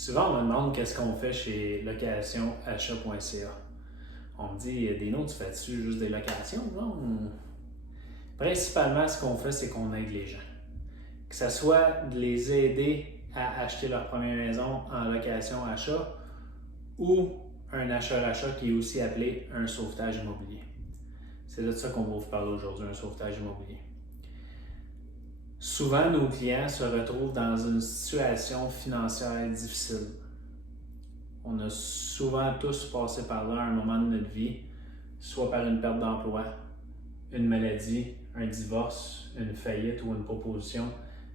Souvent, on me demande qu'est-ce qu'on fait chez locationachat.ca. On me dit, Dino, tu fais-tu juste des locations? Non. Principalement, ce qu'on fait, c'est qu'on aide les gens. Que ce soit de les aider à acheter leur première maison en location-achat ou un achat-rachat qui est aussi appelé un sauvetage immobilier. C'est de ça qu'on va vous parler aujourd'hui, un sauvetage immobilier. Souvent, nos clients se retrouvent dans une situation financière difficile. On a souvent tous passé par là à un moment de notre vie, soit par une perte d'emploi, une maladie, un divorce, une faillite ou une proposition,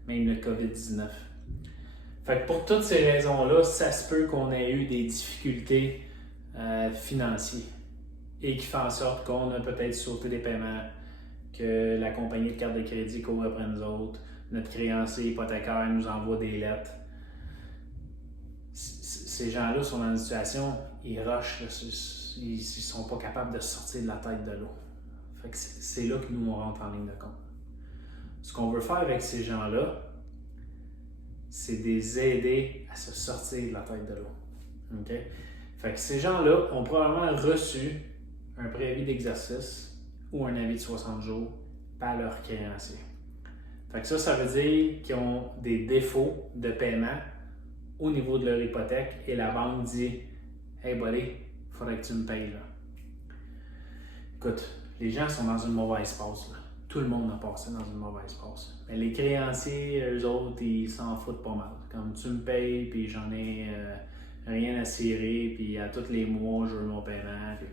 même le COVID-19. Fait que pour toutes ces raisons-là, ça se peut qu'on ait eu des difficultés financières et qui font en sorte qu'on a peut-être sauté des paiements, que la compagnie de carte de crédit court après nous autres, notre créancier hypothécaire nous envoie des lettres. Ces gens-là sont dans une situation, ils rushent, ils ne sont pas capables de sortir de la tête de l'eau. Fait que c'est là que nous, on rentre en ligne de compte. Ce qu'on veut faire avec ces gens-là, c'est de les aider à se sortir de la tête de l'eau. Okay? Fait que ces gens-là ont probablement reçu un préavis d'exercice ou un avis de 60 jours par leur créancier. Fait que ça veut dire qu'ils ont des défauts de paiement au niveau de leur hypothèque et la banque dit « Hey buddy, il faudrait que tu me payes là. » Écoute, les gens sont dans une mauvaise passe là. Tout le monde a passé dans une mauvaise passe. Mais les créanciers, eux autres, ils s'en foutent pas mal. Comme tu me payes, puis j'en ai rien à cirer, puis à tous les mois, je veux mon paiement. Puis...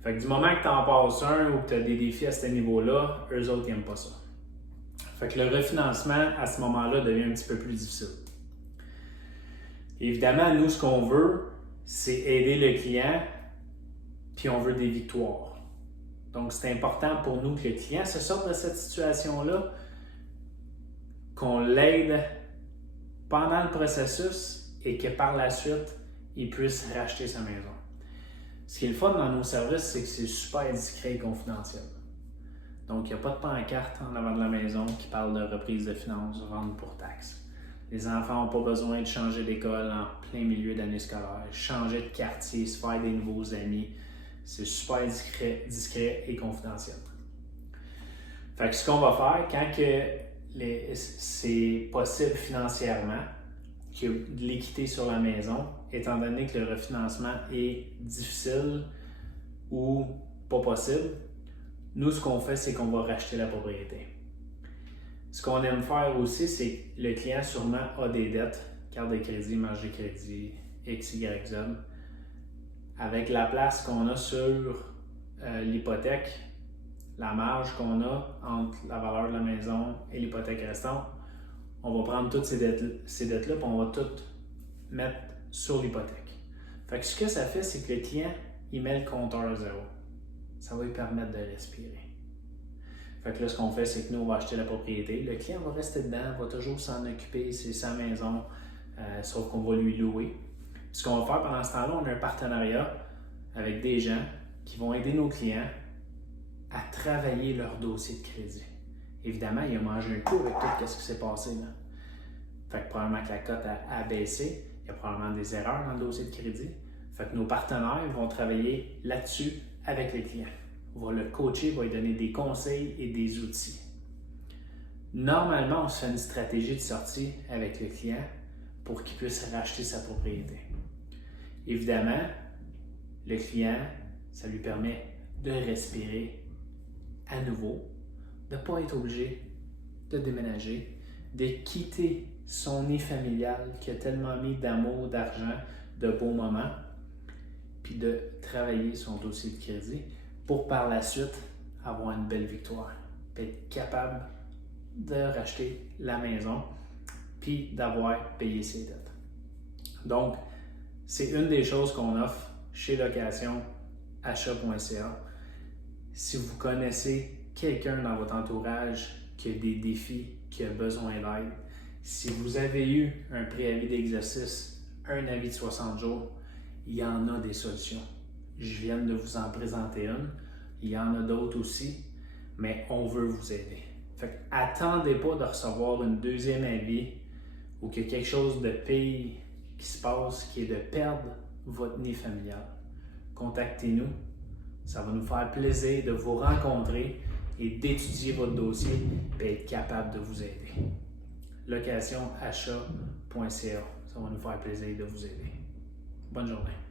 Fait que du moment que tu en passes un ou que tu as des défis à ce niveau-là, eux autres, ils n'aiment pas ça. Fait que le refinancement, à ce moment-là, devient un petit peu plus difficile. Évidemment, nous, ce qu'on veut, c'est aider le client, puis on veut des victoires. Donc, c'est important pour nous que le client se sorte de cette situation-là, qu'on l'aide pendant le processus et que par la suite, il puisse racheter sa maison. Ce qui est le fun dans nos services, c'est que c'est super discret et confidentiel. Donc, il n'y a pas de pancarte en avant de la maison qui parle de reprise de finances, vente pour taxes. Les enfants n'ont pas besoin de changer d'école en plein milieu d'année scolaire, changer de quartier, se faire des nouveaux amis. C'est super discret et confidentiel. Fait que ce qu'on va faire, quand c'est possible financièrement, qu'il y a de l'équité sur la maison, étant donné que le refinancement est difficile ou pas possible, nous, ce qu'on fait, c'est qu'on va racheter la propriété. Ce qu'on aime faire aussi, c'est que le client sûrement a des dettes, carte de crédit, marge de crédit, X, Y, Z. Avec la place qu'on a sur l'hypothèque, la marge qu'on a entre la valeur de la maison et l'hypothèque restante, on va prendre toutes ces dettes-là et on va toutes mettre sur l'hypothèque. Fait que ce que ça fait, c'est que le client, il met le compteur à zéro. Ça va lui permettre de respirer. Fait que là, ce qu'on fait, c'est que nous, on va acheter la propriété. Le client va rester dedans, va toujours s'en occuper, c'est sa maison, sauf qu'on va lui louer. Ce qu'on va faire pendant ce temps-là, on a un partenariat avec des gens qui vont aider nos clients à travailler leur dossier de crédit. Évidemment, il a mangé un coup avec tout ce qui s'est passé là. Fait que probablement que la cote a baissé, il y a probablement des erreurs dans le dossier de crédit. Fait que nos partenaires vont travailler là-dessus avec les clients. On va le coacher, va lui donner des conseils et des outils. Normalement, on se fait une stratégie de sortie avec le client pour qu'il puisse racheter sa propriété. Évidemment, le client, ça lui permet de respirer à nouveau, de ne pas être obligé de déménager, de quitter son nid familial qui a tellement mis d'amour, d'argent, de beaux moments, puis de travailler son dossier de crédit pour par la suite avoir une belle victoire, puis être capable de racheter la maison, puis d'avoir payé ses dettes. Donc, c'est une des choses qu'on offre chez locationachat.ca. Si vous connaissez quelqu'un dans votre entourage qui a des défis, qui a besoin d'aide, si vous avez eu un préavis d'exercice, un avis de 60 jours, il y en a des solutions. Je viens de vous en présenter une. Il y en a d'autres aussi, mais on veut vous aider. Fait que attendez pas de recevoir une deuxième avis ou que quelque chose de pire qui se passe, qui est de perdre votre nid familial. Contactez-nous. Ça va nous faire plaisir de vous rencontrer et d'étudier votre dossier et être capable de vous aider. Locationachat.ca. Ça va nous faire plaisir de vous aider. Bonne journée.